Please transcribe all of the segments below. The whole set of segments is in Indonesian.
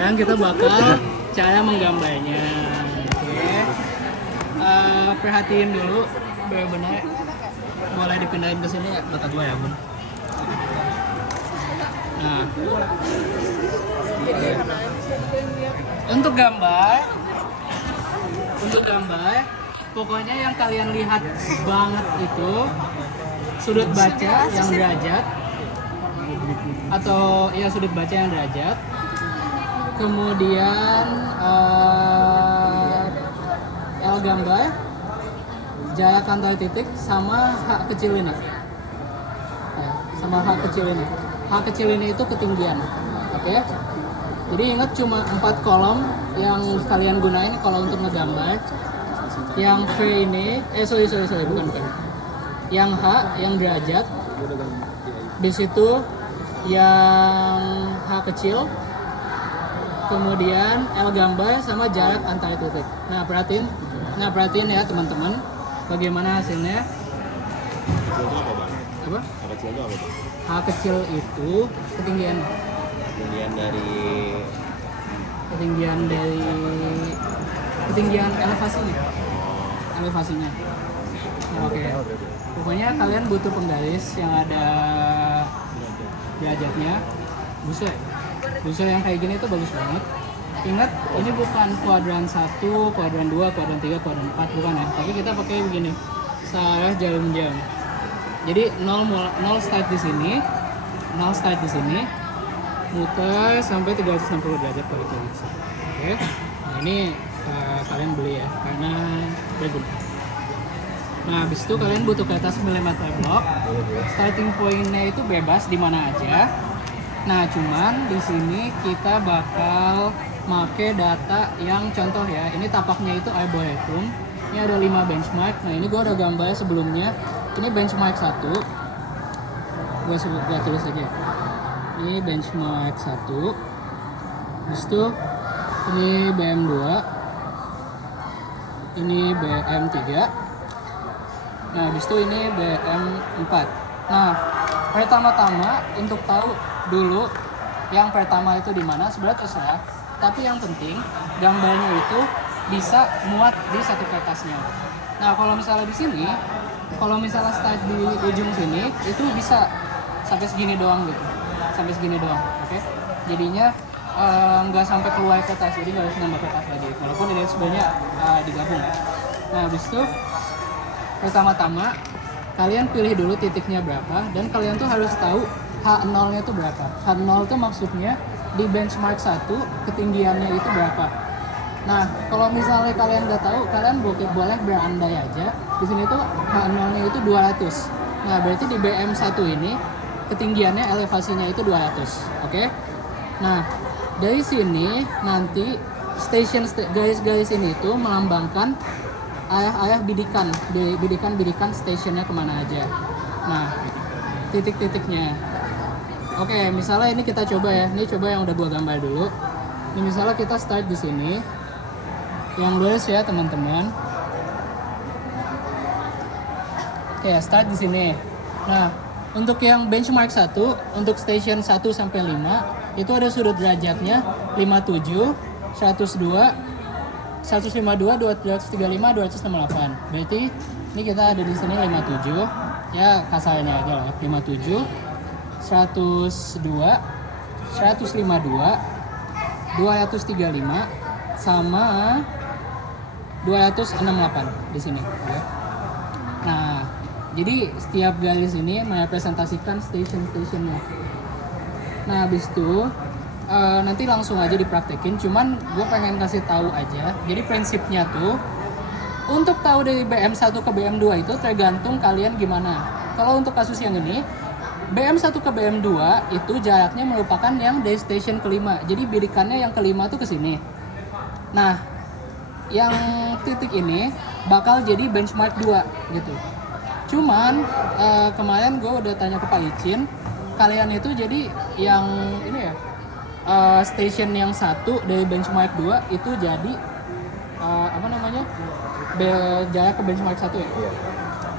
sekarang kita bakal cara menggambarnya. Oke. Perhatiin dulu benar-benar. Boleh dipindahin ke sini ya, dekat gua ya, Bun. Nah. Untuk gambar, pokoknya yang kalian lihat banget itu sudut baca yang derajat atau ya sudut baca yang derajat, kemudian L gambar, jarak antar titik sama H kecil ini, ya, sama H kecil ini. H kecil ini itu ketinggian, oke? Jadi ingat cuma 4 kolom yang kalian gunain kalau untuk ngegambar. Yang V ini, bukan V. Yang H, yang derajat. Di situ yang H kecil. Kemudian L gambar sama jarak antar titik. Nah perhatiin ya teman-teman, bagaimana hasilnya? Kecil itu apa, Bang? Apa? H kecil itu apa, Bang? H kecil itu ketinggian elevasinya. Nah, oke. Pokoknya kalian butuh penggaris yang ada derajatnya. Busa yang kayak gini tuh bagus banget. Ingat, ini bukan kuadran 1, kuadran 2, kuadran 3, kuadran 4, bukan ya. Tapi kita pakai begini, searah jarum jam. Jadi 0 start di sini, muter sampai 360 derajat balik lagi. Oke. Nah, ini kalian beli ya karena berguna. Nah, habis itu kalian butuh kertas milimeter block. Starting point-nya itu bebas di mana aja. Nah, cuman di sini kita bakal make data yang contoh ya. Ini tapaknya itu Arboretum. Ini ada 5 benchmark. Nah, ini gue udah gambar sebelumnya. Ini benchmark 1. Gue tulis aja. Ini benchmark 1. Habis itu ini BM2. Ini BM3. Nah, habis itu ini BM4. Nah, pertama-tama untuk tahu dulu yang pertama itu di mana sebenarnya terserah. Tapi yang penting gambarnya itu bisa muat di satu kertasnya. Nah, kalau misalnya di sini, kalau misalnya start di ujung sini itu bisa sampai segini doang gitu. Sampai segini doang, oke? Jadinya nggak sampai keluar kertas, jadi nggak harus nambah kertas lagi. Walaupun ini sebenarnya digabung. Nah, habis itu pertama-tama kalian pilih dulu titiknya berapa dan kalian tuh harus tahu H0-nya itu berapa. H0 itu maksudnya di benchmark 1 ketinggiannya itu berapa. Nah, kalau misalnya kalian nggak tahu, kalian boleh berandai aja. Di sini tuh H0-nya itu 200. Nah, berarti di BM1 ini ketinggiannya elevasinya itu 200. Oke? Nah, dari sini nanti garis-garis ini tuh melambangkan arah-arah bidikan stationnya kemana aja. Nah, titik-titiknya. Oke, misalnya ini kita coba ya. Ini coba yang udah gua gambar dulu. Ini misalnya kita start di sini. Yang lurus ya, teman-teman. Oke, start di sini. Nah, untuk yang benchmark 1, untuk station 1 sampai 5, itu ada sudut derajatnya 57, 102, 152, 235, 268. Berarti ini kita ada di sini 57. Ya, kasarnya aja lah, 57, 102, 152, 235 sama 268 di sini ya. Nah, jadi setiap garis ini merepresentasikan station-stationnya. Nah, habis itu nanti langsung aja dipraktekin. Cuman gue pengen kasih tahu aja. Jadi prinsipnya tuh untuk tahu dari BM1 ke BM2 itu tergantung kalian gimana. Kalau untuk kasus yang ini, BM1 ke BM2 itu jaraknya merupakan yang dari station kelima. Jadi bidikannya yang kelima tuh ke sini. Nah, yang titik ini bakal jadi benchmark 2 gitu. Cuman kemarin gue udah tanya ke Pak Icin, kalian itu jadi yang ini ya, station yang 1 dari benchmark 2 itu jadi jarak ke benchmark 1 ya? Iya.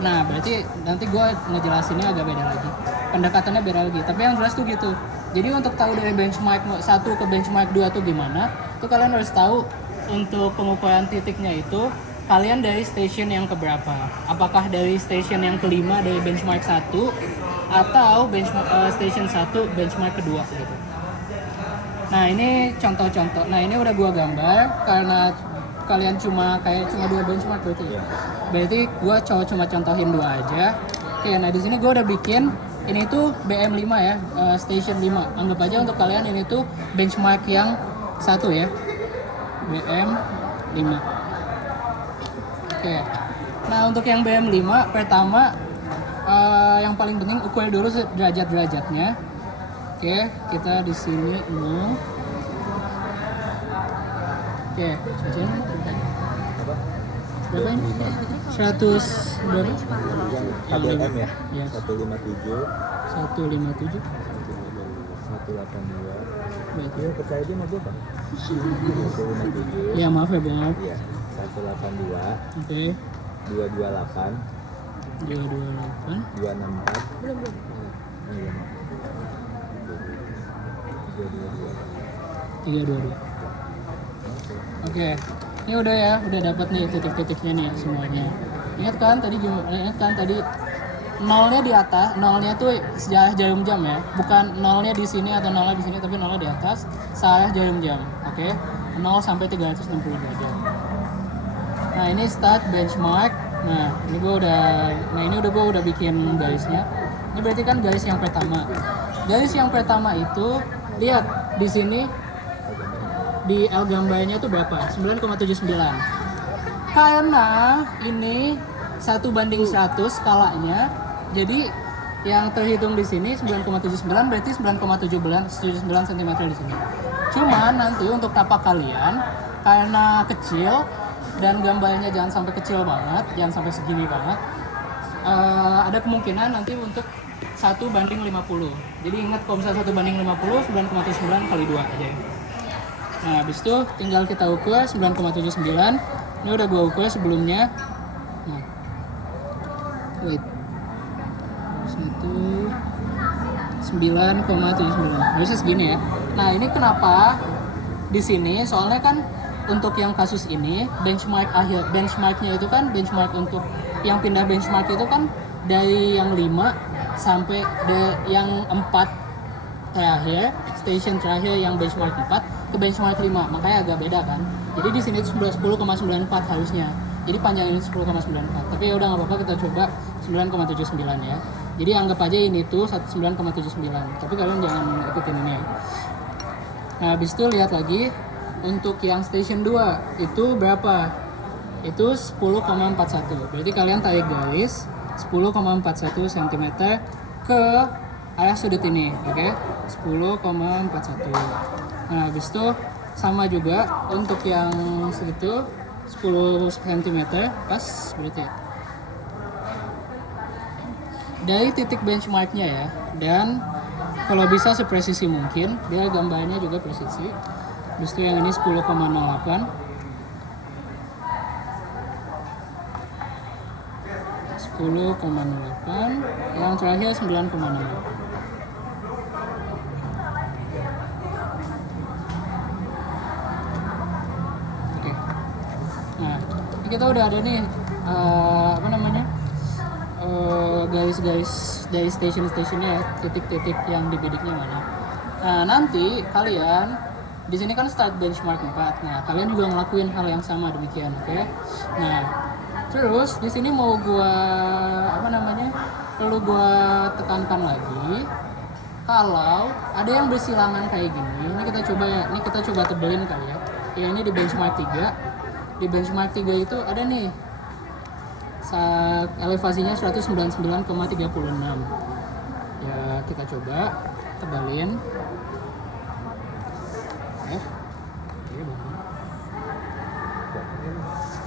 Nah, berarti nanti gue ngejelasinnya agak beda lagi. Pendekatannya beda lagi. Tapi yang jelas tuh gitu. Jadi untuk tahu dari benchmark 1 ke benchmark 2 tuh gimana, tuh kalian harus tahu untuk pengukuran titiknya itu kalian dari station yang keberapa. Apakah dari station yang kelima dari benchmark 1 atau station 1 benchmark kedua gitu. Nah ini contoh-contoh. Nah ini udah gua gambar karena kalian cuma 2 benchmark berarti. Berarti gua cuma contohin 2 aja. Oke, nah di sini gua udah bikin ini tuh BM5 ya, station 5. Anggap aja untuk kalian ini tuh benchmark yang 1 ya. BM5. Oke. Nah, untuk yang BM5 pertama yang paling penting ukur dulu derajat-derajatnya. Oke, kita di sini 0. Oke, berapa ini? 100 berapa? Yang KBM ya? Ya. 157 157 182. berarti. Iya, percaya dia sama gue, Pak. 157. Ya maaf ya Bang. Iya, 182 Oke. 228 228 264. Belum. Iya. 322. Oke. Ini udah ya, udah dapat nih titik-titiknya nih semuanya. Ingat kan tadi nolnya di atas, nolnya tuh sejarah jarum jam ya, bukan nolnya di sini atau nolnya di sini, tapi nolnya di atas searah jarum jam. Oke, 0 sampai 360 derajat. Nah ini start benchmark. Nah ini gue udah bikin garisnya. Ini berarti kan garis yang pertama. Garis yang pertama itu lihat di sini di L gambarnya tuh berapa? 9,79. Karena ini 1:100 skalanya. Jadi yang terhitung di sini 9,79 berarti 9,79 cm di sini. Cuman nanti untuk tapak kalian karena kecil dan gambarnya jangan sampai kecil banget, jangan sampai segini banget. Ada kemungkinan nanti untuk 1:50. Jadi ingat kalau misalnya 1:50 9,79 kali 2 aja ya. Nah, habis itu tinggal kita ukur 9,79. Ini udah gua ukur sebelumnya. Nah. Wait. 9,79. Harusnya segini ya. Nah, ini kenapa di sini? Soalnya kan untuk yang kasus ini benchmarknya itu kan benchmark untuk yang pindah benchmark itu kan dari yang 5 sampai yang 4 terakhir, station terakhir yang benchmark 4 ke benchmark 5, makanya agak beda kan. Jadi di sini itu 10,94 harusnya. Jadi panjang ini 10,94. Tapi ya udah nggak apa-apa, kita coba 9,79 ya. Jadi anggap aja ini tuh 9,79. Tapi kalian jangan ikutin ini ya. Nah, habis itu lihat lagi untuk yang station 2 itu berapa? Itu 10,41. Berarti kalian tarik garis 10,41 cm ke arah sudut ini, oke? 10,41. Nah, habis itu sama juga untuk yang segitu 10 cm pas berarti. Dari titik benchmarknya ya, dan kalau bisa sepresisi mungkin, dia gambarnya juga presisi. Habis itu yang ini 10,08. 10,08, yang terakhir 9,6. Oke. Nah, ini kita udah ada nih garis-garis dari station-stationnya ya, titik-titik yang dibidiknya mana. Nah, nanti kalian di sini kan start benchmark 4. Nah, kalian juga ngelakuin hal yang sama demikian, oke? Nah, terus di sini mau perlu gua tekankan lagi kalau ada yang bersilangan kayak gini. Ini kita coba tebelin kali ya. Ya ini di benchmark 3. Di benchmark 3 itu ada nih elevasinya 199,36. Ya, kita coba tebalin.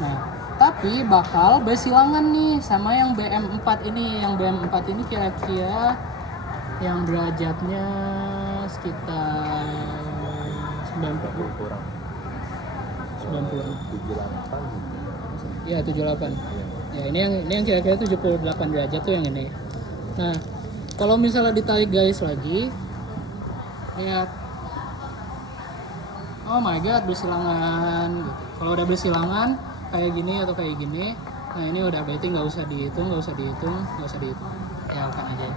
Nah, tapi bakal bersilangan nih sama yang BM4 ini. Yang BM4 ini kira-kira yang derajatnya sekitar 90 kurang 90. 78. Iya, 78. Ya, ini yang kira-kira 78 derajat tuh yang ini. Nah, kalau misalnya ditarik garis lagi, Lihat. Oh my god, bersilangan gitu. Kalau udah bersilangan kayak gini atau kayak gini, nah ini udah berarti nggak usah dihitung. Hiraukan aja.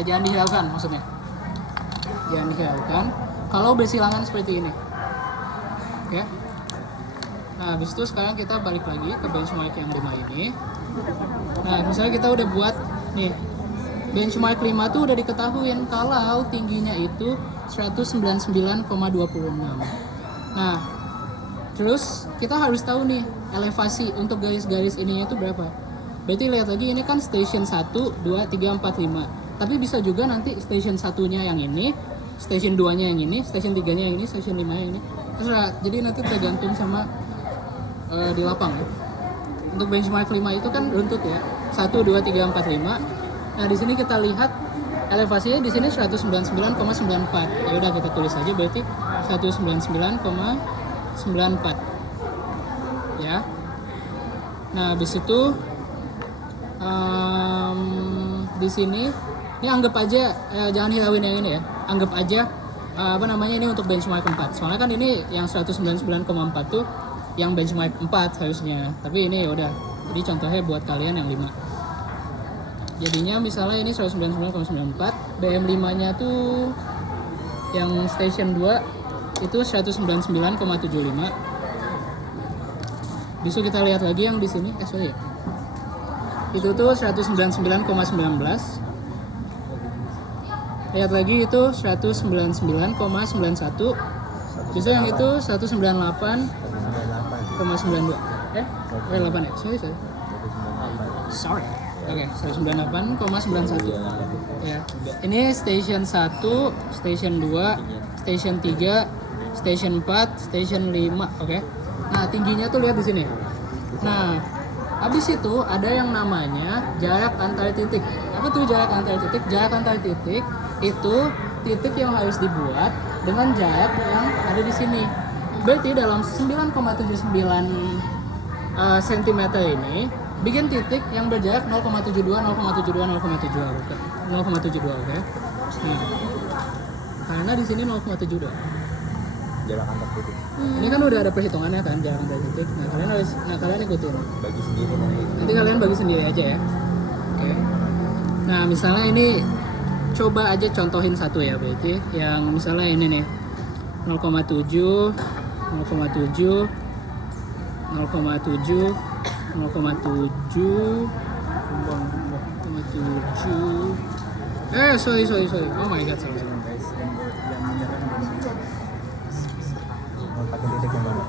Jangan dihiraukan maksudnya. Jangan dihiraukan. Kalau bersilangan seperti ini. Oke. Nah, habis itu sekarang kita balik lagi ke benchmark yang 5 ini. Nah, misalnya kita udah buat nih benchmark 5 tuh udah diketahuin kalau tingginya itu 199,26. Nah, terus kita harus tahu nih elevasi untuk garis-garis ininya itu berapa. Berarti lihat lagi ini kan station 1, 2, 3, 4, 5. Tapi bisa juga nanti station 1-nya yang ini, station 2-nya yang ini, station 3-nya yang ini, station 5-nya yang ini. Terserah. Jadi nanti tergantung sama di lapang ya. Untuk benchmark 5 itu kan runtut ya. 1, 2, 3, 4, 5. Nah, di sini kita lihat elevasinya di sini 199,94. Ya udah kita tulis aja berarti 199,94. Ya. Nah, habis itu di sini ini anggap aja jangan hirauin yang ini ya. Anggap aja ini untuk benchmark 4. Soalnya kan ini yang 199,4 tuh yang benchmark 4 harusnya. Tapi ini ya udah. Jadi contohnya buat kalian yang 5. Jadinya misalnya ini 199,94, BM5-nya tuh yang station 2 itu 199,75. Besok kita lihat lagi yang di sini, itu tuh 199,19. Lihat lagi itu 199,91. Besok yang itu 198,92. 8 ya? Sorry. Oke, 198,91. Ya. Ini station 1, station 2, station 3, station 4, station 5, oke. Nah, tingginya tuh lihat di sini. Nah, habis itu ada yang namanya jarak antar titik. Apa tuh jarak antar titik? Jarak antar titik itu titik yang harus dibuat dengan jarak yang ada di sini. Berarti dalam 9,79 cm ini bikin titik yang berjarak 0,72, 0,72, 0,72, oke. Nah, karena di sini 0,72. Jarak antar titik. Ini kan udah ada perhitungannya kan jarak antar titik. Nah, kalian ikutin. Bagi sendiri nanti. Nanti kalian bagi sendiri aja ya. Oke. Nah, misalnya ini coba aja contohin satu ya, berarti yang misalnya ini nih 0,7, 0,7, 0,7, 0,7, 0,7. Sorry. Oh my god, sorry. Pakai titik yang mana?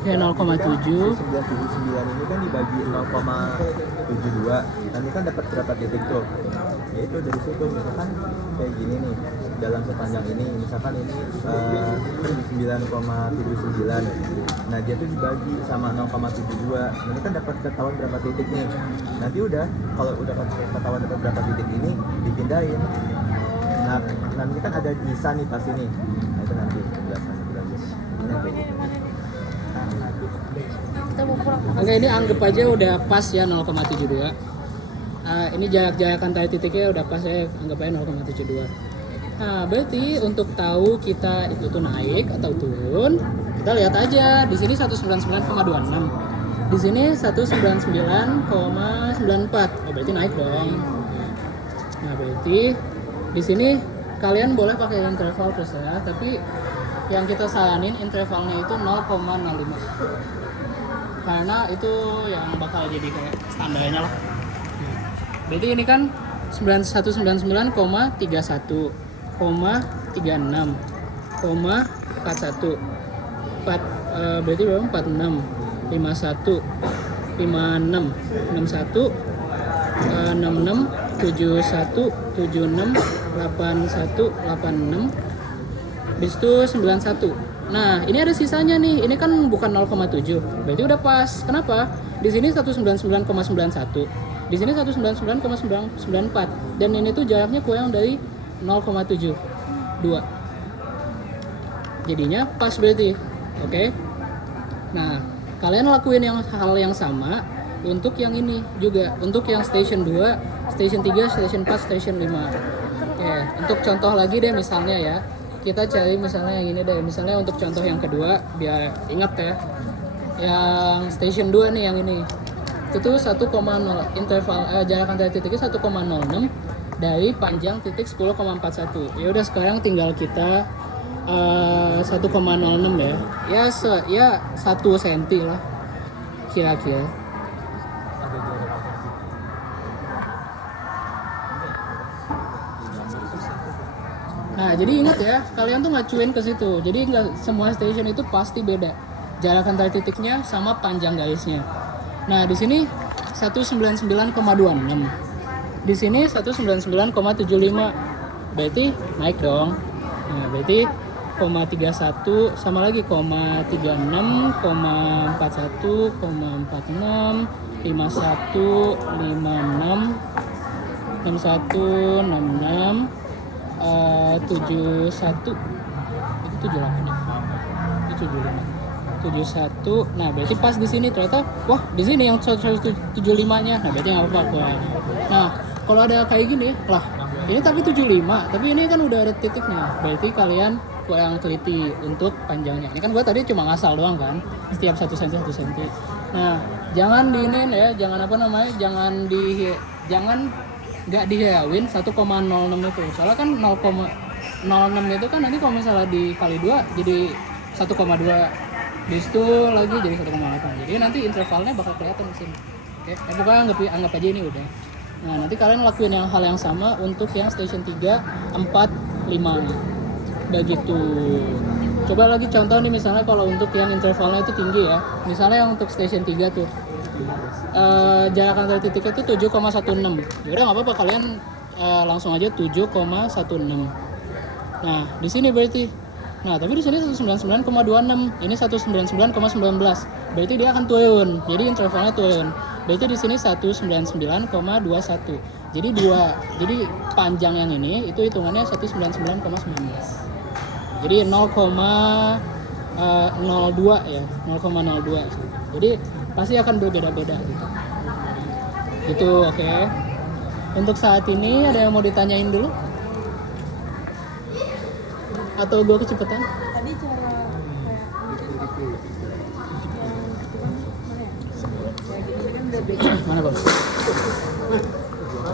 Ya 0,7. 979 ini kan dibagi 0,72. Nanti kan dapat berapa titik tuh? Ya itu dari situ misalkan kayak gini nih. Dalam sepanjang ini misalkan ini 9,79. Nah, dia tuh dibagi sama 0,72. Nanti kan dapat ketahuan berapa titik nih. Nanti udah kalau udah ketahuan dapat berapa titik ini dipindahin. Nah, nanti kan ada sisa nih pas ini. Nah, itu nanti penjelasannya berlanjut. Ini kayak gitu. Oke, ini anggap aja udah pas ya 0,72. Ini jarak antar titiknya udah pas ya, anggap aja 0,72. Nah, berarti untuk tahu kita itu tuh naik atau turun, kita lihat aja di sini 199,26. Di sini 199,94. Oh, berarti naik dong. Nah, berarti di sini kalian boleh pakai interval terserah, tapi yang kita saranin intervalnya itu 0,05. Karena itu yang bakal jadi kayak standarnya lah. Berarti ini kan 199,31, 36, 41, berarti berapa? 46, 51, 56, 61, 66, 71, 76, 81, 86, habis itu 91. Nah, ini ada sisanya nih. Ini kan bukan 0,7. Berarti udah pas. Kenapa? Di sini 199,91. Di sini 199,94. Dan ini tuh jaraknya kurang dari 0,72. Jadinya pas berarti. Oke. Nah, kalian lakuin hal yang sama untuk yang ini juga. Untuk yang station 2, station 3, station 4, station 5. Oke, untuk contoh lagi deh misalnya ya, kita cari misalnya yang ini deh, misalnya untuk contoh yang kedua, biar ingat ya, yang station 2 nih yang ini, itu tuh 1,0 interval jarak antara titiknya 1,06 dari panjang titik 10,41. Ya udah sekarang tinggal kita 1,06 ya, ya 1 cm lah kira-kira. Nah, jadi ingat ya, kalian tuh ngacuin ke situ. Jadi nggak semua station itu pasti beda jarak antara titiknya sama panjang garisnya. Nah, di sini 199,26. Di sini 199,75. Berarti naik dong. Nah, berarti 0,31 sama lagi 0,36, 0,41, 0,46, 51, 56, 61, 66, 71 itu 78 ya? Itu 75 71. Nah berarti pas di sini ternyata wah di sini yang 175-nya. Nah berarti nggak apa-apa kurang. Nah kalau ada kayak gini lah ini tapi 75 tapi ini kan udah ada titiknya, berarti kalian kurang teliti untuk panjangnya. Ini kan gua tadi cuma ngasal doang kan, setiap 1 cm 1 cm. Nah jangan diinin ya, jangan nggak dihirauin 1,06 itu, soalnya kan 0,06 itu kan nanti kalau misalnya dikali 2 jadi 1,2, di situ lagi jadi 1,8, jadi nanti intervalnya bakal kelihatan di sini. Oke, pokoknya anggap aja ini udah. Nah nanti kalian lakuin hal yang sama untuk yang station 3, 4, 5 begitu. Coba lagi contoh nih, misalnya kalau untuk yang intervalnya itu tinggi ya, misalnya yang untuk station 3 tuh jarak antara titiknya itu 7,16. Yaudah nggak apa-apa, kalian langsung aja 7,16. Nah di sini berarti, nah tapi di sini 199,26, ini 199,19. Berarti dia akan turun, jadi intervalnya turun. Berarti di sini 199,21. Jadi panjang yang ini itu hitungannya 199,19. Jadi 0,02 ya, 0,02. Jadi pasti akan berbeda-beda gitu. Itu oke. Untuk saat ini ada yang mau ditanyain dulu? Atau gue kecepatan? Tadi cara Mana bang?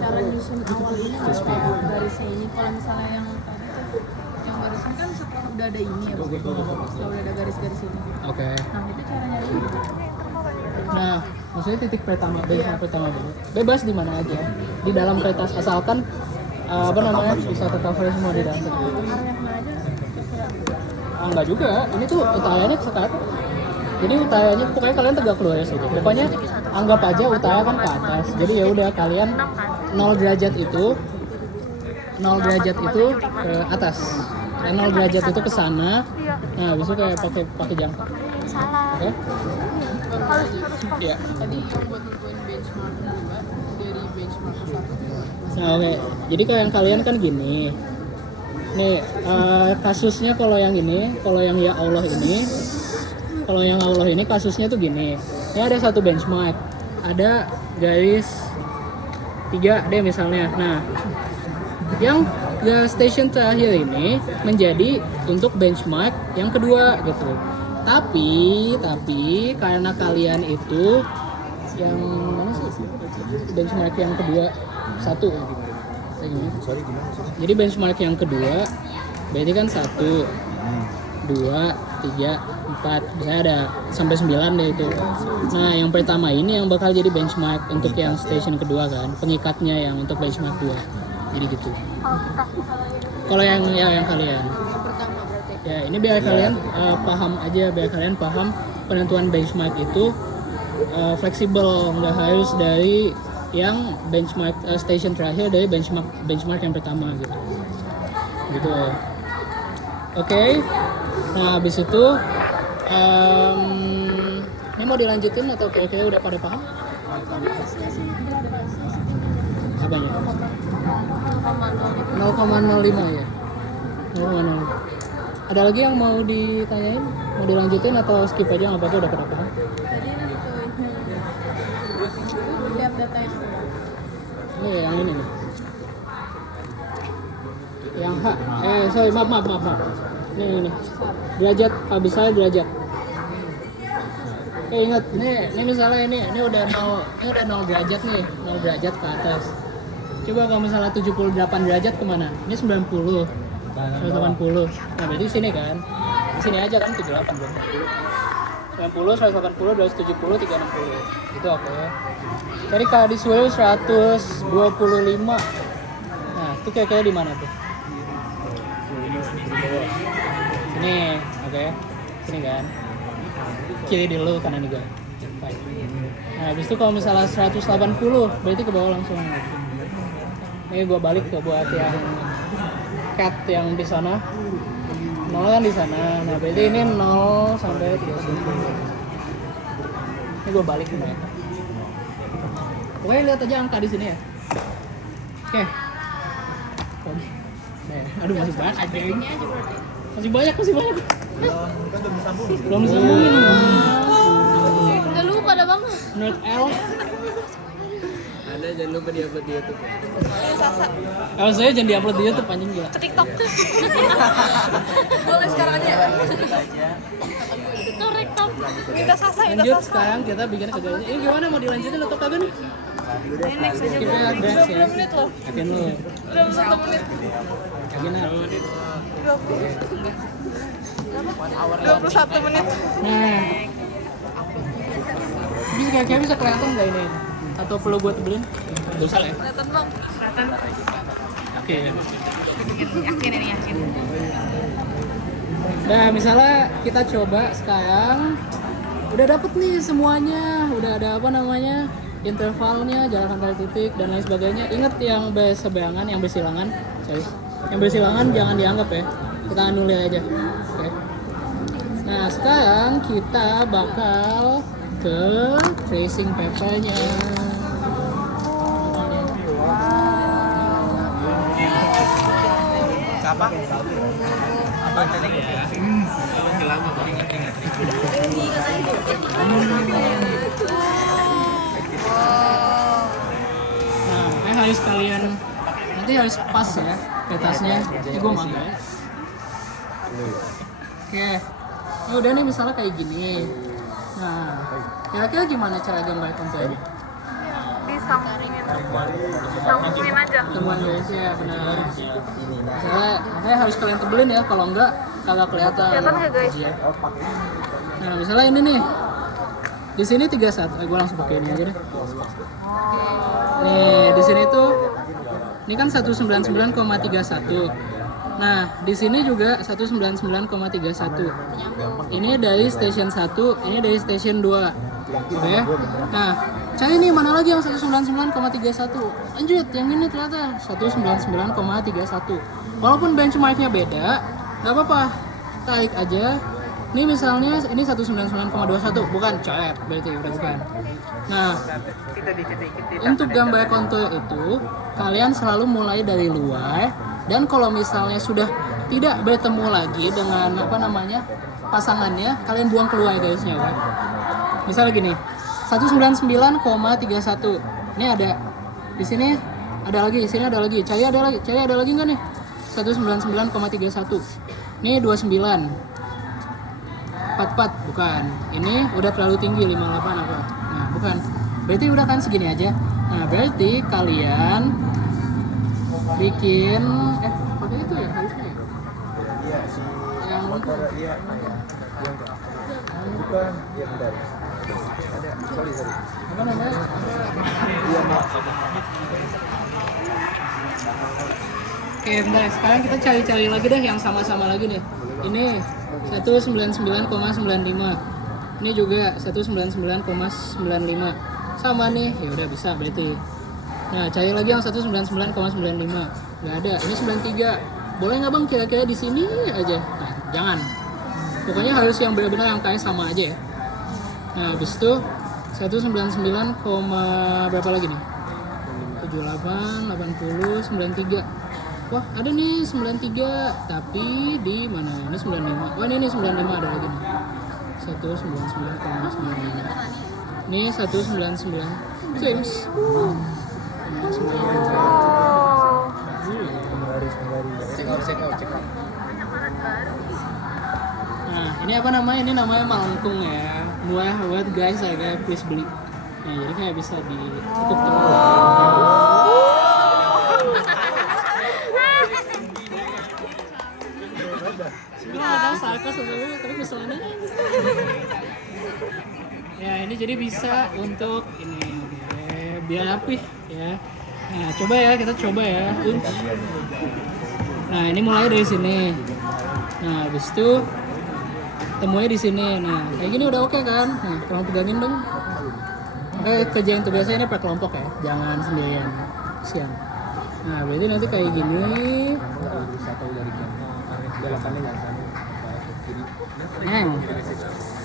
cara nyusun awal ini garisnya ini, kalau misalnya yang garisnya kan setelah udah ada ini ya, setelah udah ada garis-garis ini. Oke. Nah itu cara nyari gimana? Nah, maksudnya titik pertama, pertama dulu. Bebas di mana aja, di dalam kertas asalkan bisa tercover semua di dalam kertas. Area mana aja terserah. Enggak juga, ini tuh utayanya sekat. Jadi utayanya pokoknya kalian tegak lurus ya situ. Pokoknya anggap aja utaya kan ke atas. Jadi ya udah kalian 0 derajat itu ke atas. 0 derajat itu ke sana. Nah, bisa kayak pakai jangka. Oke? Iya. Tadi yang buat nentuin benchmark juga dari benchmark ke 1. Nah, oke. Jadi kalau yang kalian kan gini. Nih, kasusnya kalau yang ini, kalau yang ya Allah ini kasusnya tuh gini. Ini ada satu benchmark. Ada garis 3 deh misalnya. Nah, yang station terakhir ini menjadi untuk benchmark yang kedua gitu. Tapi karena kalian itu yang mana sih? Benchmark yang kedua 1. Sorry, gimana sih? Jadi benchmark yang kedua berarti kan 1, 2, 3, 4, bisa ada sampai 9 deh itu. Nah yang pertama ini yang bakal jadi benchmark untuk yang station kedua kan, pengikatnya yang untuk benchmark 2. Jadi gitu. Kalau yang kalian ya ini biar kalian paham aja, biar kalian paham penentuan benchmark itu fleksibel, nggak harus dari yang benchmark station terakhir dari benchmark yang pertama gitu. Oke. Nah habis itu ini mau dilanjutin atau kira-kira udah pada paham? Apanya? 0,05 ya. 0,05. Ada lagi yang mau ditanyain? Mau dilanjutin atau skip aja nggak apa-apa, udah pada paham? Tadi nentuin lihat data yang Ini yang ini nih. sorry, maaf. Ini. Derajat, habis saya derajat. Ingat, ini misalnya ini udah 0 derajat nih, 0 derajat ke atas. Coba kalau misalnya 78 derajat kemana? Ini 90, 180. Nah berarti sini kan? Di sini aja kan 78 berarti. 90, 180, 270, 360. Itu oke. Cari Kadis Wheel 125. Nah, itu kira-kira di mana tuh? Sini, oke. Sini kan. Kiri dulu, kanan juga. Nah, habis itu kalau misalnya 180, berarti ke bawah langsung. Ini gua balik ke buat yang cat yang di sana. 0 kan di sana. Nah, berarti ini 0 sampai 39. Ini gua balik dulu ya. Pokoknya lihat aja angka di sini ya. Oke. Aduh masih banyak aja. Masih banyak. Belum disambungin. Udah lupa dah bang. Menurut L. Ada, jangan lupa di-upload di YouTube. L saya jangan di-upload di YouTube anjing gila. Ke TikTok. Boleh sekarang aja ya. Itu rekam. Minta Sasa. Lanjut sekarang kita bikin kegaduhan. Ini gimana mau dilanjutin atau kagak nih? Next aja. Kita dance ya. 20 menit loh. Yakin lu. Belum 1 menit. Yakin lah. 21 menit. Nah. Bisa kayaknya bisa kelihatan nggak ini? Atau perlu gue tebelin? Gak usah lah ya. Kelihatan bang. Kelihatan. Oke ya. Yakin ini yakin. Nah misalnya kita coba sekarang udah dapet nih semuanya, udah ada apa namanya intervalnya, jarak antar titik dan lain sebagainya. Ingat yang berseberangan, yang bersilangan, yang bersilangan jangan dianggap ya, kita anulir aja. Oke. Nah sekarang kita bakal ke tracing papernya. Apa? Apa tadi? Lama banget. Nah, harus kalian nanti harus pas ya petasnya. Ini gue maga. Oke. Nah, udah nih misalnya kayak gini. Nah, kira-kira gimana cara gambar konturnya? Disambungin aja. Temuan guys ya benar. Misalnya harus kalian tebelin ya, kalau enggak kagak kelihatan. Kelihatan nggak, guys? Iya. Nah, misalnya ini nih. Di sini 31. Gue langsung pakai ini aja deh. Nih, di sini tuh ini kan 199,31. Nah, di sini juga 199,31. Ini dari station 1, ini dari station 2. Oke. Nah, cari nih mana lagi yang 199,31. Lanjut, yang ini ternyata 199,31. Walaupun benchmarknya beda, nggak apa-apa. Tarik aja. Ini misalnya ini 199,21, bukan coret, berarti udah bukan. Nah, untuk gambar kontur itu kalian selalu mulai dari luar, dan kalau misalnya sudah tidak bertemu lagi dengan apa namanya pasangannya, kalian buang keluar garisnya, oke? Misalnya gini, 199,31. Ini ada di sini, ada lagi, di sini ada lagi. Cari ada lagi nggak nih? 199,31. Ini 29. 44 bukan. Ini udah terlalu tinggi 58 apa? Nah, bukan. Berarti udah kan segini aja. Nah, berarti kalian bikin pakai itu ya harusnya ya? Yang bukan ya bentar. Ada sorry. apa namanya? Iya, Mak. Oke, bentar. Sekarang kita cari-cari lagi deh yang sama-sama lagi nih. Ini 199,95. Ini juga 199,95. Sama nih. Ya udah bisa berarti. Nah, cari lagi yang 199,95. Nggak ada. Ini 93. Boleh nggak Bang kira-kira di sini aja? Nah, jangan. Pokoknya harus yang benar-benar angkanya sama aja ya. Nah, habis itu 199, berapa lagi nih? 78, 80, 93. Wah, ada nih 93, tapi di mana? Ini 95. Wah, ini 95 ada lagi nih. 199,95. Ini 199. James. Nah, ini apa namanya? Ini namanya malangkung ya. Buat guys ya, guys, please beli. Nah, jadi kayak bisa ditukuk Gue nggak tahu sarkas sebenarnya, tapi keselannya. Ya, ini jadi bisa untuk ini, oke, biar rapih ya. Nah, coba ya, kita coba ya. Nah, ini mulai dari sini. Nah, habis itu temunya di sini. Nah, kayak gini udah oke kan? Nah, tolong pegangin dong. Oke, kerjain tugasnya ini per kelompok ya, jangan sendirian. Siang. Nah, berarti nanti kayak gini.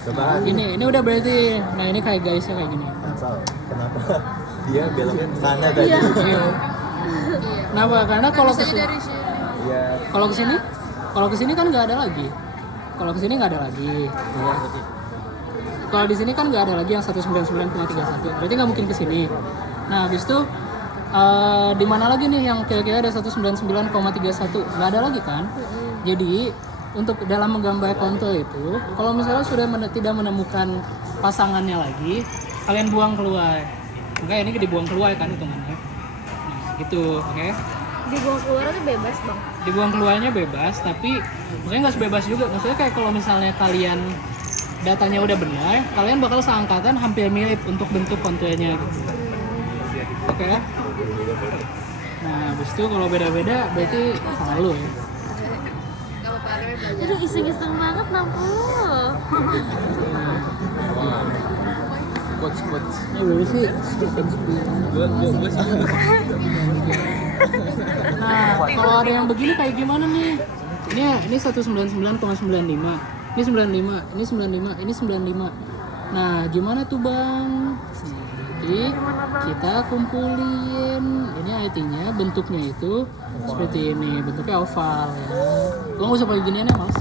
Coba Ini udah berarti. Nah, ini kayak guysnya kayak gini. asal kenapa dia beloknya ke sana tadi? Iya. Kenapa? Karena kalau ke Saya dari sini. Iya. kalau ke sini kan nggak ada lagi. Kalau ke sini nggak ada lagi. Iya. Kalau di sini kan nggak ada lagi yang 199,31. Berarti nggak mungkin ke sini. Nah, habis itu di mana lagi nih yang kira-kira ada 199,31? Nggak ada lagi kan? Jadi untuk dalam menggambar kontur itu, kalau misalnya sudah tidak menemukan pasangannya lagi, kalian buang keluar. Maka ini dibuang keluar kan hitungannya. Nah, gitu, oke? Dibuang keluar itu bebas bang. Dibuang keluarnya bebas, tapi maksudnya nggak sebebas juga. Maksudnya kayak kalau misalnya kalian datanya udah benar, kalian bakal seangkatan hampir mirip untuk bentuk konturnya gitu. Oke? Nah, habis itu kalau beda-beda berarti salah lu ya. Aduh iseng-iseng banget nampak lo. Ini berapa sih? Nah, kalau ada yang begini kayak gimana nih? Ini 199,95. Ini 95, ini 95, ini 95. Nah, gimana tuh, Bang? Jadi kita kumpulin. Ini artinya bentuknya itu seperti ini, bentuknya oval ya. Lo nggak usah pakai ginian ya, Mas?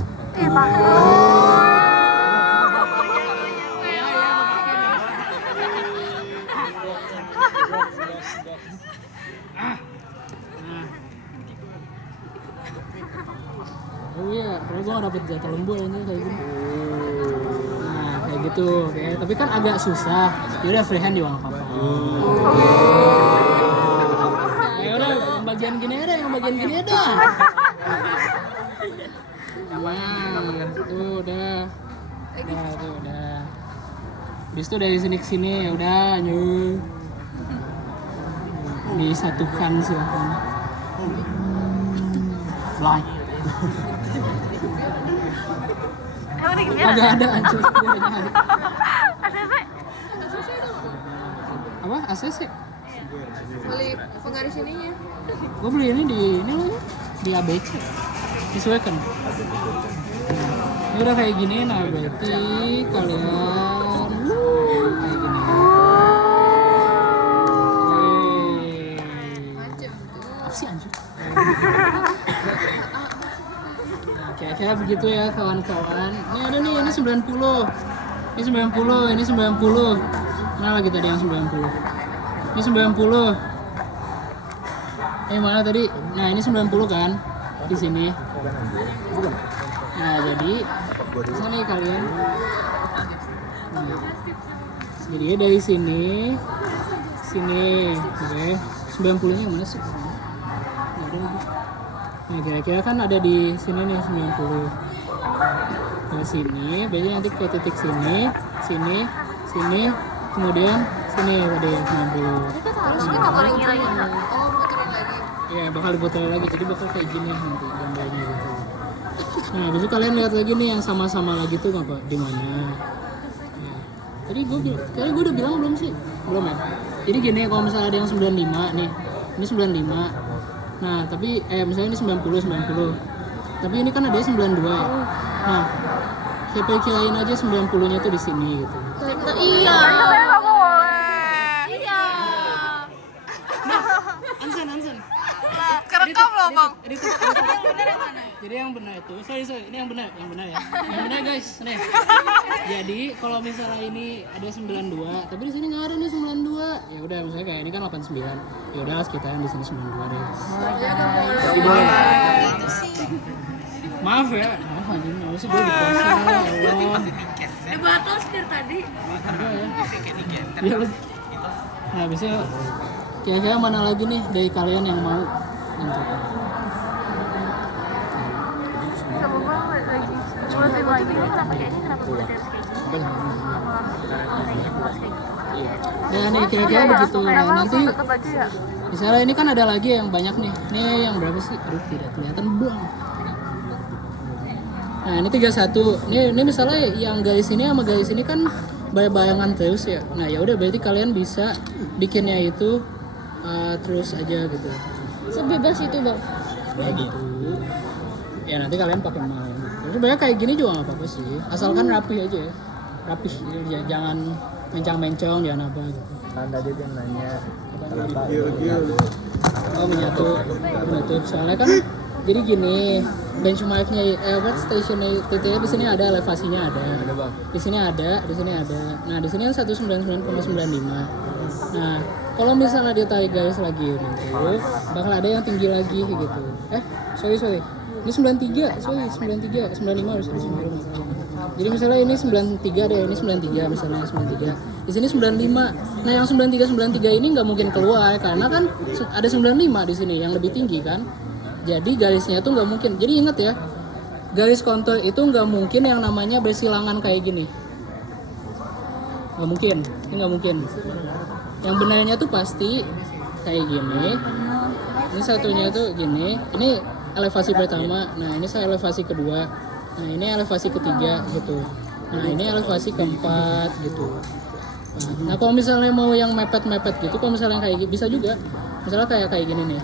Oh iya, karena gue gak dapet jatah lembur aja kayak gini. Nah, kayak gitu, oke. Tapi kan agak susah. Yaudah freehand di uang kapal. Ya udah, yang bagian gini ada, yang bagian gini ada. Nah, tuh udah. Tuh udah. Habis itu dari sini ke sini, ya udah, yuk. Disatukan silahkan. Like. Agak ada anjir. Apa? ACC? Beli penggaris ininya. Gue beli ini di loh, di ABC. Disesuaikan. Ini udah kayak gini, nah berarti kalian kayak gini. Macem tuh. Apa sih anjir? Nah, kira-kira begitu ya kawan-kawan. Ini ada nih, ini 90. Ini 90, ini 90. Mana lagi tadi yang 90? Ini 90. Mana tadi? Nah, ini 90 kan? Di sini. Nah, jadi bisa nih kalian. Nah, jadi dari sini oke. 90-nya yang mana sih? Nggak ada lagi. Nah, kira-kira kan ada di sini nih 90. Nah, sini, berarti nanti ke titik sini, kemudian sini tadi 90. Terus kita bakal muterin lagi. Ya, bakal diputar lagi, jadi bakal kayak gini nanti gambarnya gitu. Nah, habis itu kalian lihat lagi nih yang sama-sama lagi tuh apa di mana. Nah, tadi gue udah bilang belum sih? Belum ya? Jadi gini, kalau misalnya ada yang 95 nih, ini 95. Nah, tapi misalnya ini 90. Tapi ini kan ada 92 ya. Nah, siapa kirain aja 90-nya tuh di sini gitu. Iya. Nah, Ansen. Kerekam Bang. Jadi yang benar itu, sorry, ini yang benar ya. Yang benar guys, nih. Jadi kalau misalnya ini ada 92, tapi di sini nggak ada nih 92. Ya udah, misalnya kayak ini kan 89. Ya udah kita yang di sini 92 deh. Jadi boleh. Maaf ya, maaf anjing, nggak usah gue dikasih. Ya Allah. Batal sih dari tadi. Enggak ya. Ya, nah, bisa kira-kira mana lagi nih dari kalian yang mau untuk Coba banget lagi. Coba lagi. Kenapa kayak ini? Kenapa gue harus kayak gini? nah nih kira-kira begitu. Nah, nanti Tetap aja ya. misalnya ini kan ada lagi yang banyak nih. Ini yang berapa sih? Aduh, tidak kelihatan bang. Nah, ini 31. Ini misalnya yang garis ini sama garis ini kan bayangan terus ya. Nah, ya udah berarti kalian bisa bikinnya itu terus aja gitu. Sebebas itu bang. Ya gitu. Ya nanti kalian pakai main. Terus sebenarnya kayak gini juga nggak apa-apa sih. Asalkan rapi aja ya. Rapi. Ya, jangan mencang-mencong, jangan apa gitu. Kan tadi dia nanya kenapa Oh menyatu. Soalnya kan jadi gini, benchmarknya stationnya di sini ada, elevasinya ada. Di sini ada. Nah, di sini kan 199,95. Nah, kalau misalnya dia tarik garis lagi nanti bakal ada yang tinggi lagi gitu. Sorry. Ini 93, 95 harus di sini. Jadi misalnya ini 93 deh, ini 93 misalnya 93. Di sini 95. Nah, yang 93 ini nggak mungkin keluar karena kan ada 95 di sini yang lebih tinggi kan. Jadi garisnya tuh nggak mungkin. Jadi ingat ya, garis kontur itu nggak mungkin yang namanya bersilangan kayak gini. Nggak mungkin, ini nggak mungkin. Yang benarnya tuh pasti kayak gini. Ini satunya tuh gini. Ini elevasi pertama. Nah, ini saya elevasi kedua. Nah, ini elevasi ketiga gitu. Nah, ini elevasi keempat gitu. Nah, kalau misalnya mau yang mepet-mepet gitu, kalau misalnya kayak bisa juga. Misalnya kayak gini nih.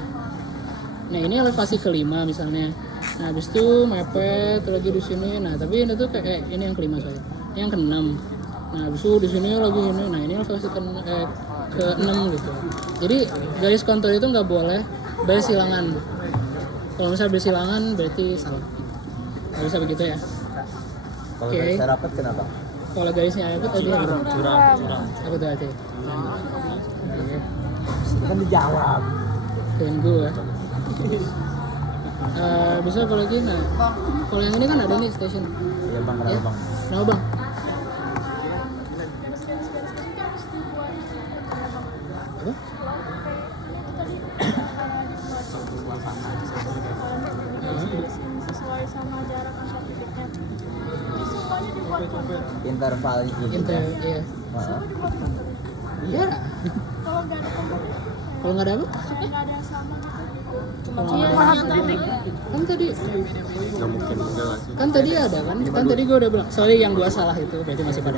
Nah, ini elevasi kelima misalnya. Nah, habis itu mepet lagi di sini. Nah, tapi ini tuh kayak ini yang kelima saya. Ini yang keenam. Nah, habis itu di sini lagi ini. Nah, ini elevasi ke-6 gitu. Jadi garis kontur itu nggak boleh bersilangan. Kalau misalnya bersilangan berarti salah. Nggak bisa begitu ya. Kalau Oke. garisnya rapat kenapa? Kalau garisnya rapet tadi Curang. aku tuh aja. Kan dijawab. Dan gue. Bisa apa lagi? Nah, kalau yang ini kan ada nih station. Iya bang, kenapa Ya. bang? Kenapa bang? Apa? Sesuai sama jarak antar titiknya. Ini semuanya dibuat kontur. Intervalnya gitu. Iya. Heeh. Iya. Kalau nggak ada kontur, Kalau nggak ada apa? nggak ada yang sama gitu. Kalau nggak ada kan tadi Nggak mungkin enggak sih. kan tadi ada kan tadi gue udah bilang sorry yang gue salah itu berarti masih pada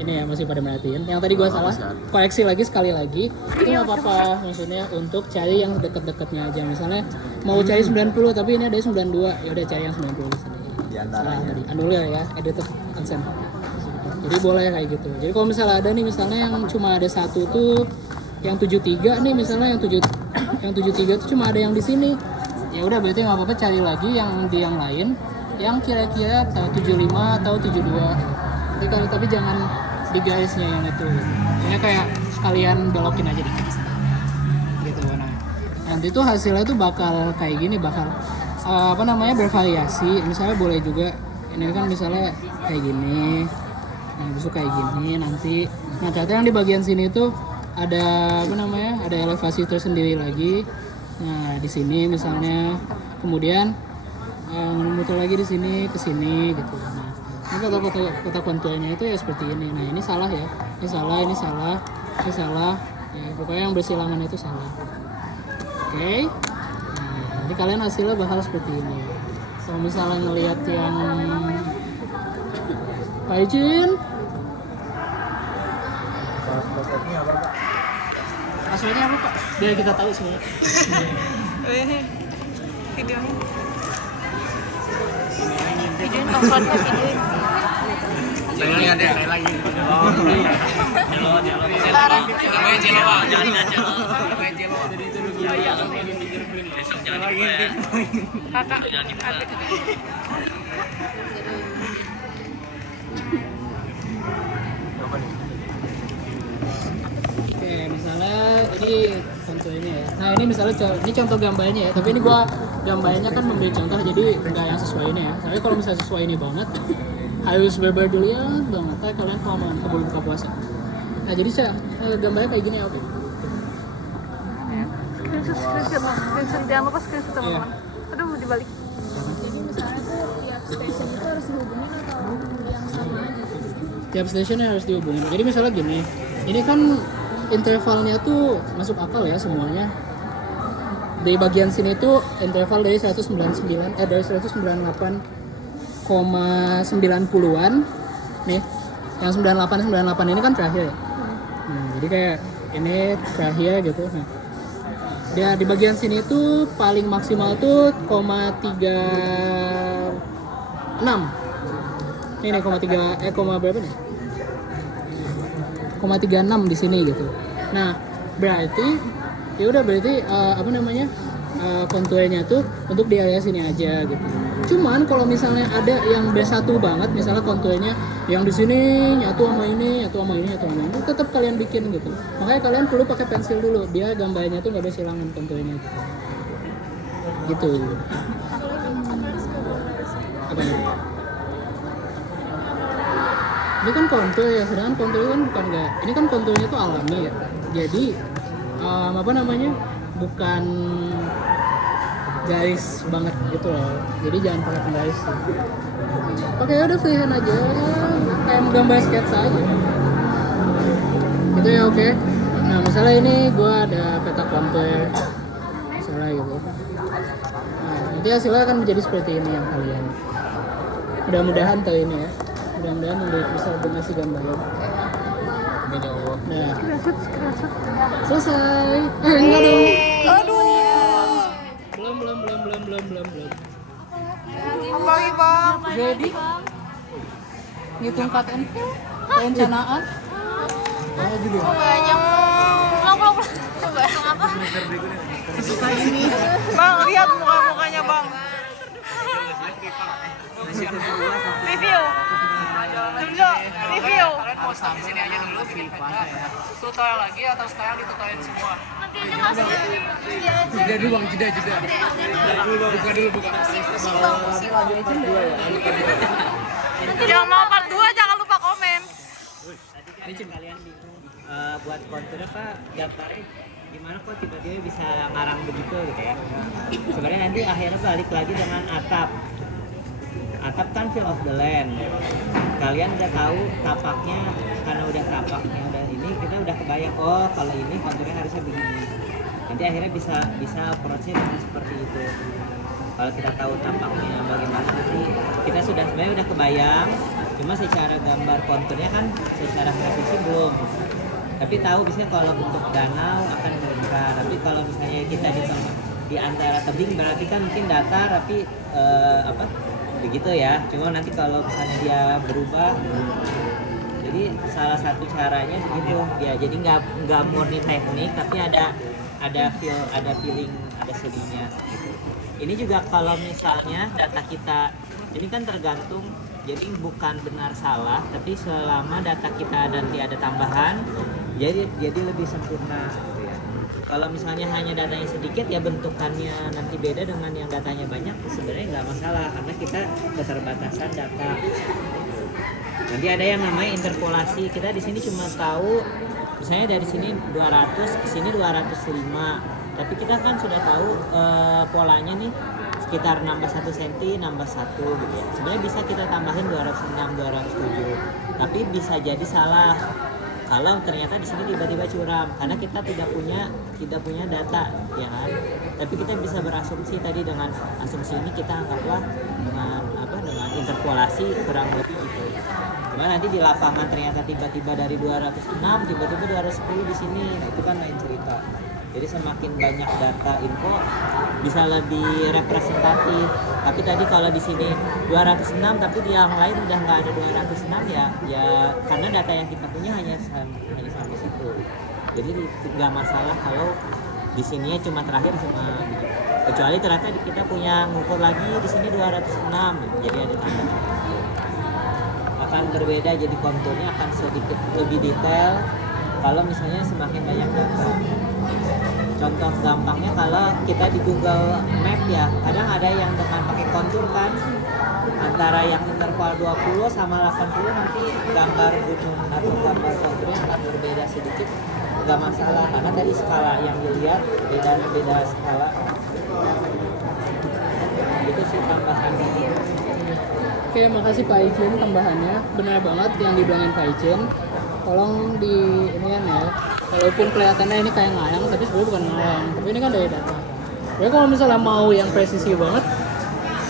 ini ya masih pada merhatiin yang tadi gue salah koreksi lagi sekali lagi itu nggak apa-apa maksudnya untuk cari yang deket-deketnya aja misalnya mau cari 90 tapi ini ada 92 ya udah cari yang 90 di sini Di salah antaranya. tadi anulir ya edited consent jadi boleh kayak gitu jadi kalau misalnya ada nih misalnya yang cuma ada satu tuh yang 73 nih misalnya yang 73 tuh cuma ada yang di sini ya udah berarti nggak apa-apa cari lagi yang di yang lain yang kira-kira 75 atau 72 tapi jangan di garisnya yang itu soalnya kayak kalian belokin aja dikit gitu nah nanti tuh hasilnya tuh bakal kayak gini bakal bervariasi misalnya boleh juga ini kan misalnya kayak gini nah besok kayak gini nanti nah ternyata yang di bagian sini tuh ada ada elevasi tersendiri lagi nah di sini misalnya kemudian muter lagi di sini ke sini gitu nah ini kata konturnya itu ya seperti ini nah ini salah ya ini salah ya pokoknya yang bersilangan itu salah oke nah nanti kalian hasilnya bakal seperti ini kalau misalnya ngelihat yang Pak Ijin Passwordnya apa pak? passwordnya apa Pak? Biar kita tahu sebenarnya. Videonya. Videoin passwordnya videoin. Saya lagi. Ya Kakak. Oke, misalnya ini contoh ini ya. Nah ini misalnya ini contoh gambarnya ya. Tapi ini gua gambarnya kan memberi contoh jadi nggak yang sesuai ini ya. Tapi kalau misalnya sesuai ini banget, harus berberdulian banget. Kayak kalian kalau mau kebun buka puasa. Nah jadi gambarnya kayak gini ya, oke. Screenshot jangan lupa screenshot teman-teman. Aduh mau dibalik. Jadi misalnya tuh tiap station itu harus dihubungin atau yang sama aja? Tiap stationnya harus dihubungin. Jadi misalnya gini, ini kan intervalnya tuh masuk akal ya semuanya. Di bagian sini tuh interval dari 198,90-an nih. Yang 98 ini kan terakhir ya. Jadi kayak ini terakhir gitu. Nah, dia di bagian sini tuh paling maksimal tuh 0,36. Ini 0,3 berapa nih? 0,36 di sini gitu. Nah, berarti ya udah berarti konturnya tuh untuk di area sini aja gitu. Cuman kalau misalnya ada yang B1 banget, misalnya konturnya yang di sini nyatu sama ini, tetap kalian bikin gitu. Makanya kalian perlu pakai pensil dulu, biar gambarnya tuh nggak bersilangan konturnya. Gitu. Apa nih? Ini kan kontur ya, sedangkan kontur kan bukan nggak. Ini kan konturnya tuh alami ya. Jadi bukan garis banget gitu loh. Jadi jangan pakai penggaris. Oke, udah freehand aja, kayak menggambar sketsa aja. Gitu ya, oke. Nah, misalnya ini gue ada peta kontur, misalnya gitu. Nah, nanti hasilnya akan menjadi seperti ini yang kalian. Mudah-mudahan tahu ini ya. Mudah-mudahan bisa ngasih gambaran. Nah, selesai. Enggak dong. Aduh. Belum. Apa lagi bang? Jadi ngitung cut and fill, perencanaan. Juga. Banyak. Pulang. Coba. Apa? Sesusah ini. Bang lihat muka-mukanya bang. Review. Review. Harus sampai sini aja dulu bikin puasa ya. Tutorial lagi atau sekarang ditutorialin semua? Nanti aja masuk. Jeda dulu bang, jeda. Yang mau part 2 jangan lupa komen. Tadi kan kalian bingung buat kontur apa gambarnya gimana kok tiba-tiba bisa ngarang begitu gitu ya. Sebenarnya nanti akhirnya balik lagi dengan atap. Atap kan feel of the land. Kalian udah tahu tapaknya, karena udah tapaknya udah ini kita udah kebayang oh kalau ini konturnya harusnya begini. Nanti akhirnya bisa approach-nya dengan seperti itu. Kalau kita tahu tampaknya bagaimana nanti kita sebenarnya udah kebayang, cuma secara gambar konturnya kan secara presisi belum. Tapi tahu biasanya kalau bentuk danau akan meningkat. Tapi kalau misalnya kita di antara tebing berarti kan mungkin datar tapi begitu ya. Cuma nanti kalau misalnya dia berubah, jadi salah satu caranya begitu dia. Jadi nggak murni teknik tapi ada feeling, ada seninya gitu. Ini juga kalau misalnya data kita ini kan tergantung, jadi bukan benar salah, tapi selama data kita nanti ada tambahan, jadi lebih sempurna gitu ya. Kalau misalnya hanya datanya sedikit ya bentukannya nanti beda dengan yang datanya banyak, sebenarnya nggak masalah karena kita keterbatasan data. Nanti ada yang namanya interpolasi. Kita di sini cuma tahu misalnya dari sini 200 ke sini 205. Tapi kita kan sudah tahu polanya nih sekitar nambah 1 cm, nambah 1 gitu ya. Sebenarnya bisa kita tambahin 206, 207. Tapi bisa jadi salah kalau ternyata di sini tiba-tiba curam karena kita tidak punya data ya kan. Tapi kita bisa berasumsi tadi dengan asumsi ini kita anggaplah dengan interpolasi kurang lebih gitu. Cuma nanti di lapangan ternyata tiba-tiba dari 206 tiba-tiba 210 di sini. Nah, itu kan lain cerita. Jadi semakin banyak data info bisa lebih representatif. Tapi tadi kalau di sini 206 tapi di yang lain udah nggak ada 206 ya karena data yang kita punya hanya sampai situ. Jadi nggak masalah kalau di sininya cuma terakhir sama kecuali ternyata kita punya ngukur lagi di sini 206 jadi ada tambahan. Akan berbeda, jadi konturnya akan sedikit lebih detail kalau misalnya semakin banyak data. Contoh gampangnya kalau kita di Google Map ya, kadang ada yang dengan pakai kontur kan, antara yang interval 20 sama 80 nanti gambar gunung atau gambar konturnya akan berbeda sedikit, nggak masalah karena tadi skala yang dilihat beda skala. Itu sih tambahannya. Oke, makasih Pak Icin tambahannya. Benar banget yang dibilangin Pak Icin. Tolong di ini kan ya. Walaupun kelihatannya ini kayak ngayang, tapi sebenarnya bukan ngayang. Tapi ini kan dari data. Ya kalau misalnya mau yang presisi banget,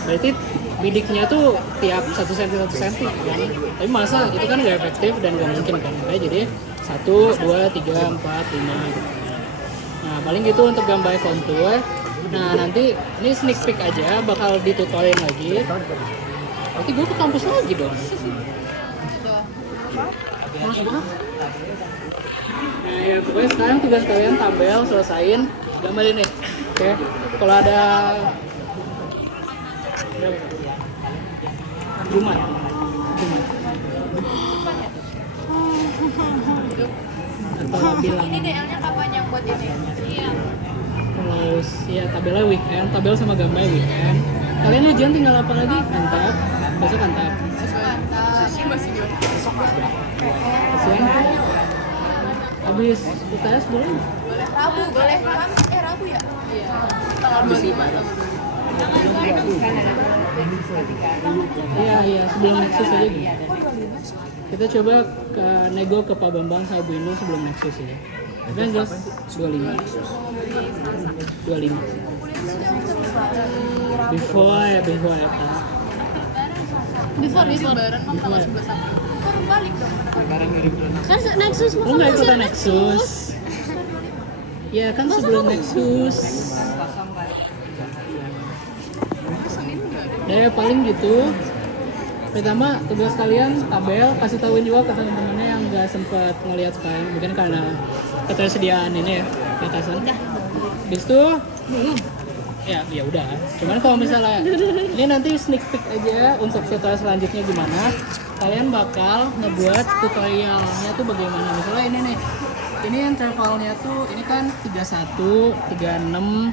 berarti bidiknya tuh tiap 1 cm kan. Tapi masa itu kan nggak efektif dan nggak mungkin kan. Jadi 1, 2, 3, 4, 5 gitu. Nah paling gitu untuk gambar kontur. Nah nanti ini sneak peek aja, bakal ditutorin lagi. Berarti gue ke kampus lagi dong. Masuk apa? Nah ya pokoknya sekarang tugas kalian tabel selesain, gambarin nih. Oke, kalau ada Jumat. Atau bilang Ini DL-nya kapan yang buat ini? Iya. kalau ya tabelnya weekend, tabel sama gambar weekend. Kalian ujian tinggal apa lagi? Antap, besok antap. Masih jauh. Kasian. Habis UTS boleh? Rabu boleh. Rabu ya? Iya. Tanggal 25. Iya, sebelum Nexus aja gitu. Kita coba ke nego ke Pak Bambang sama Bu Inul sebelum Nexus ya. Kita jelas 25. Before ya. Before lebaran kan tanggal 11 April. Baru balik dong. Kan Nexus Lu nggak ikutan Nexus? Ya kan sebelum Nexus. Ya paling gitu. Pertama tugas kalian tabel, kasih tahuin juga ke teman-temannya yang nggak sempat ngelihat sekarang, mungkin karena ketersediaan ini ya batasan. Habis itu ya udah. Cuman kalau misalnya ini nanti sneak peek aja untuk tutorial selanjutnya gimana. Kalian bakal ngebuat tutorialnya tuh bagaimana. Misalnya ini nih. Ini intervalnya tuh ini kan 31, 36,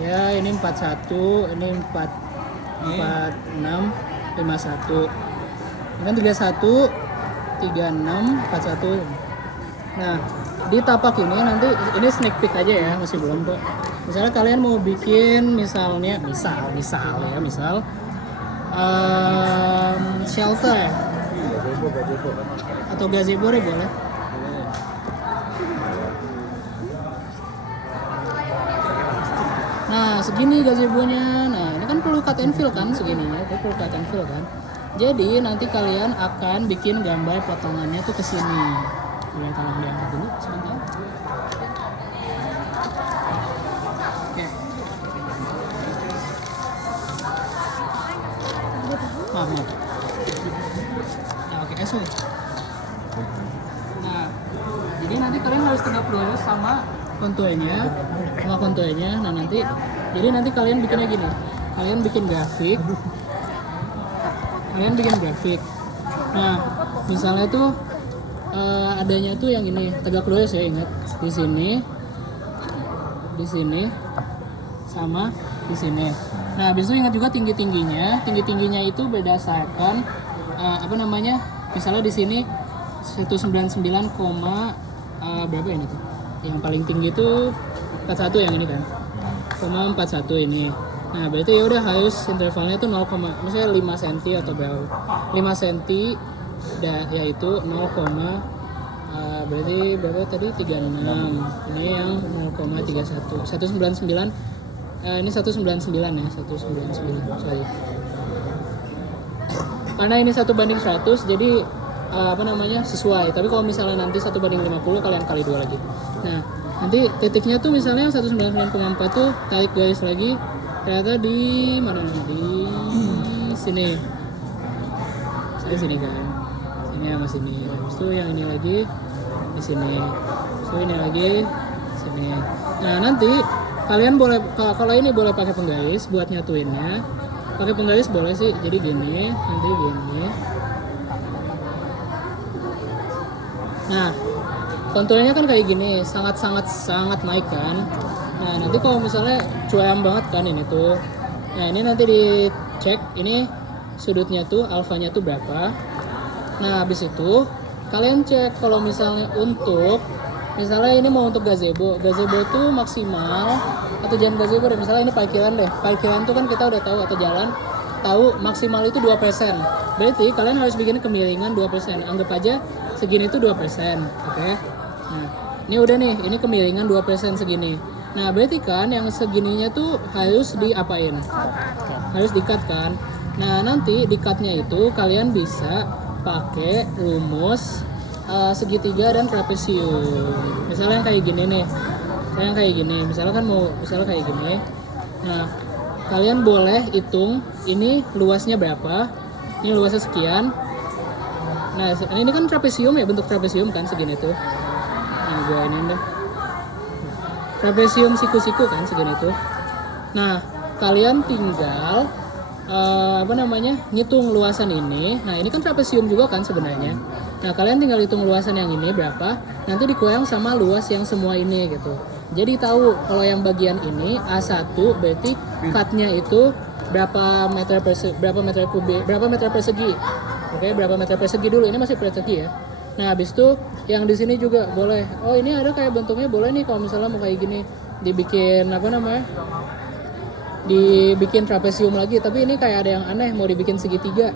ya ini 41, ini 46, 51. Ini kan 31, 36, 41. Nah, di tapak ini nanti ini sneak peek aja ya, masih belum kok. Misalnya kalian mau bikin misalnya shelter ya? Atau gazebo deh boleh. Nah segini gazebonya. Nah ini kan perlu cut and fill kan segininya, itu perlu cut and fill kan. Jadi nanti kalian akan bikin gambar potongannya tuh ke sini. Boleh tolong diangkat dulu sebentar. Oke. Maaf. Ya oke, sorry. Nah, jadi nanti kalian harus tegak dulu sama konturnya. Nah jadi nanti kalian bikinnya gini. Kalian bikin grafik. Nah, misalnya tuh adanya tuh yang ini tegak lurus ya, ingat di sini sama di sini. Nah, habis itu ingat juga tingginya itu berdasarkan misalnya di sini 199, berapa ini tuh? Yang paling tinggi itu 41 yang ini kan. 41 ini. Nah, berarti ya udah harus intervalnya itu 0, misalnya 5 cm atau berapa? 5 cm yaitu 0, berarti berapa tadi? 36. Ini yang 0,31. 199 ini 199 ya, 199. Sorry. Karena ini 1:100 jadi sesuai. Tapi kalau misalnya nanti 1:50 kalian kali 2 lagi. Nah, nanti titiknya tuh misalnya 199,4 tuh tarik garis lagi ternyata di mana nih? Di sini. Saya sini kan. Sini sama sini. Habis itu yang ini lagi di sini. Habis itu ini lagi sini. Nah, nanti kalian boleh kalau ini boleh pakai penggaris buat nyatuinnya. Pakai penggaris boleh sih. Jadi gini, nanti gini. Nah, konturnya kan kayak gini, sangat naik kan. Nah, nanti kalau misalnya curam banget kan ini tuh. Nah, ini nanti dicek ini sudutnya tuh alfanya tuh berapa. Nah, habis itu kalian cek kalau misalnya misalnya ini mau untuk gazebo itu maksimal atau jangan gazebo deh, misalnya ini parkiran deh. Parkiran tuh kan kita udah tahu atau jalan tahu maksimal itu 2%. Berarti kalian harus bikin kemiringan 2%. Anggap aja segini tuh 2%. Oke. Nah, ini udah nih, ini kemiringan 2% segini. Nah, berarti kan yang segininya tuh harus diapain? Harus di-cut kan? Nah, nanti di-cutnya itu kalian bisa pakai rumus segitiga dan trapesium. Misalnya kayak gini nih. Misalnya kayak gini. Nah, kalian boleh hitung ini luasnya berapa. Ini luasnya sekian. Nah, ini kan trapesium ya, bentuk trapesium kan segini tuh. Nah, gua ini deh. Trapesium siku-siku kan segini tuh. Nah, kalian tinggal ngitung luasan ini. Nah, ini kan trapesium juga kan sebenarnya. Nah, kalian tinggal hitung luasan yang ini berapa, nanti dikurang sama luas yang semua ini gitu. Jadi tahu kalau yang bagian ini A1 berarti cutnya itu berapa meter persegi. Oke, berapa meter persegi dulu. Ini masih persegi ya. Nah, habis itu yang di sini juga boleh. Oh, ini ada kayak bentuknya boleh nih kalau misalnya mau kayak gini dibikin dibikin trapesium lagi, tapi ini kayak ada yang aneh mau dibikin segitiga.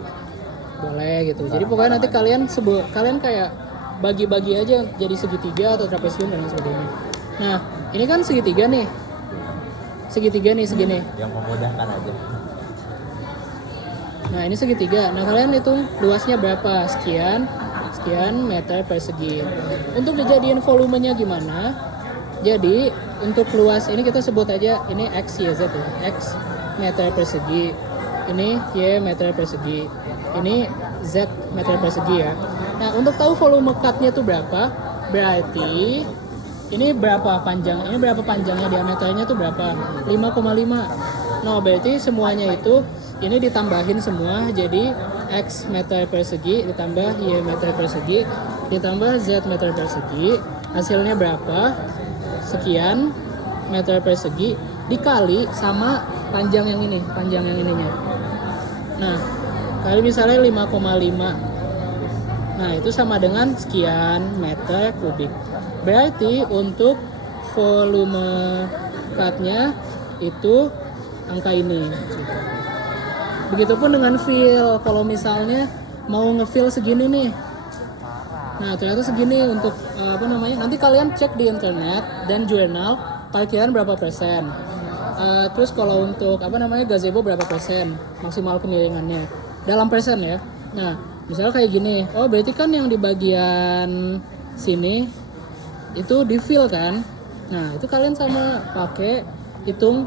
Boleh gitu. Jadi pokoknya nanti kalian kayak bagi-bagi aja jadi segitiga atau trapesium dan lain sebagainya. Nah, ini kan segitiga nih. Segitiga nih segini. Yang memudahkan aja. Nah, ini segitiga. Nah, kalian hitung luasnya berapa? Sekian meter persegi. Untuk dijadiin volumenya gimana? Jadi, untuk luas ini kita sebut aja ini X, Y, Z ya. X meter persegi. Ini Y meter persegi. Ini Z meter persegi ya. Nah, untuk tahu volume cutnya itu berapa? Berarti ini berapa panjang? Ini berapa panjangnya, diameternya itu berapa? 5,5. Nah, berarti semuanya itu ini ditambahin semua jadi X meter persegi ditambah Y meter persegi ditambah Z meter persegi. Hasilnya berapa? Sekian meter persegi dikali sama panjang yang ininya. Nah, kali misalnya 5,5. Nah, itu sama dengan sekian meter kubik. Berarti untuk volume cutnya itu angka ini. Begitupun dengan fill. Kalau misalnya mau ngefill segini nih. Nah, ternyata segini untuk nanti kalian cek di internet dan jurnal parkiran berapa persen. Terus kalau untuk gazebo berapa persen maksimal kemiringannya dalam persen ya. Nah, misalnya kayak gini. Oh, berarti kan yang di bagian sini itu di fill kan. Nah, itu kalian sama pakai hitung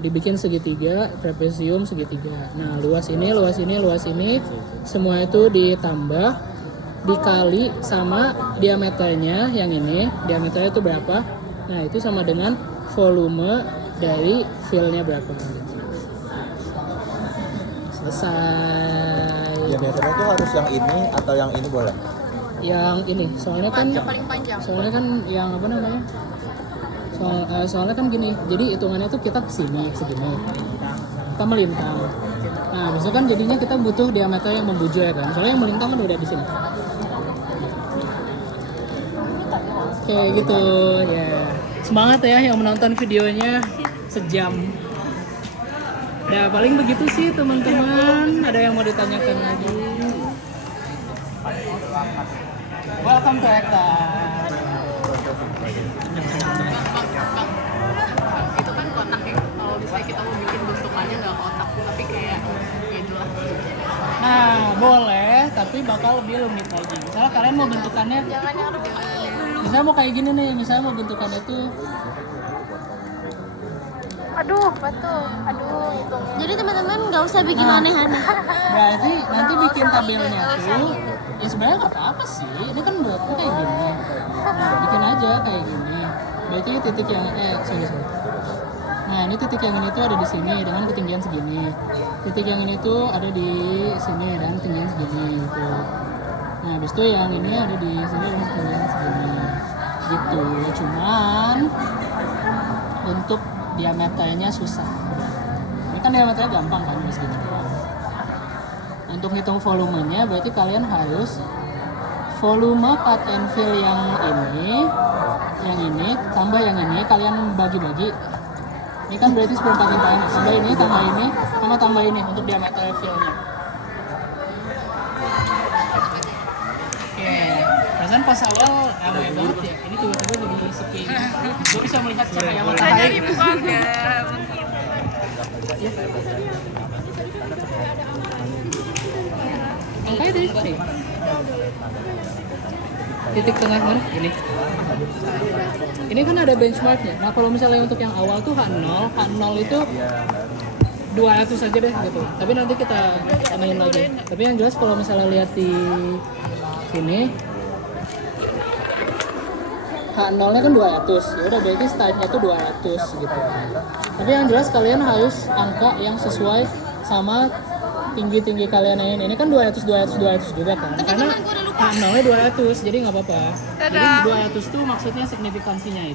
dibikin segitiga, trapesium segitiga. Nah, luas ini semua itu ditambah dikali sama diameternya yang ini. Diameternya itu berapa? Nah, itu sama dengan volume dari fill-nya berapa. Selesai. Diameternya itu harus yang ini atau yang ini boleh? Yang ini, soalnya kan paling panjang. Soalnya kan yang soalnya kan gini, jadi hitungannya tuh kita kesini segini, kita melintang. Nah, besok kan jadinya kita butuh diameter yang membujur kan, soalnya yang melintang kan udah di sini. Oke, gitu ya. Semangat ya yang menonton videonya sejam. Nah, paling begitu sih teman-teman. Ada yang mau ditanyakan lagi? Welcome to Ekta. Itu kan kotak ya. Kalau misalnya kita mau bikin bentukannya nggak kotak, tapi kayak gitulah. Nah, boleh, tapi bakal lebih rumit lagi. Misalnya kalian mau bentukannya Jangan yang lebih Misalnya mau kayak gini nih, misalnya mau bentukannya tuh Aduh, betul. Aduh, itu. Jadi teman-teman nggak usah bikin Nah. aneh-aneh. berarti nanti bikin tabelnya tuh ya sebenarnya nggak apa-apa sih, ini kan buatnya kayak gini. Nah bikin aja kayak gini, berarti titik yang sorry. Nah ini titik yang ini tuh ada di sini dengan ketinggian segini, titik yang ini tuh ada di sini dengan ketinggian segini gitu. Nah habis itu yang ini ada di sini dengan ketinggian segini gitu. Cuman untuk diameternya susah. Ini kan diameternya gampang kan, harus gitu. Untuk hitung volumenya berarti kalian harus volume cut and fill yang ini tambah yang ini kalian bagi-bagi. Ini kan berarti 14 tambah ini tambah ini untuk diameter fillnya. Oke, perasaan pas awal ramai banget ya. Ini tiba-tiba jadi sepi. Gue bisa melihat cahaya matahari. Angkanya dari sini. Titik tengah mana? Ini kan ada benchmarknya. Nah kalau misalnya untuk yang awal tuh H0 itu 200 aja deh gitu. Tapi nanti kita tambahin lagi. Tapi yang jelas kalau misalnya lihat di sini H0-nya kan 200. Ya udah berarti startnya tuh 200 gitu. Tapi yang jelas kalian harus angka yang sesuai sama tinggi kalian yang ini kan 200 juga kan. Karena H0-nya 200 jadi nggak apa-apa. Jadi 200 tuh maksudnya signifikansinya itu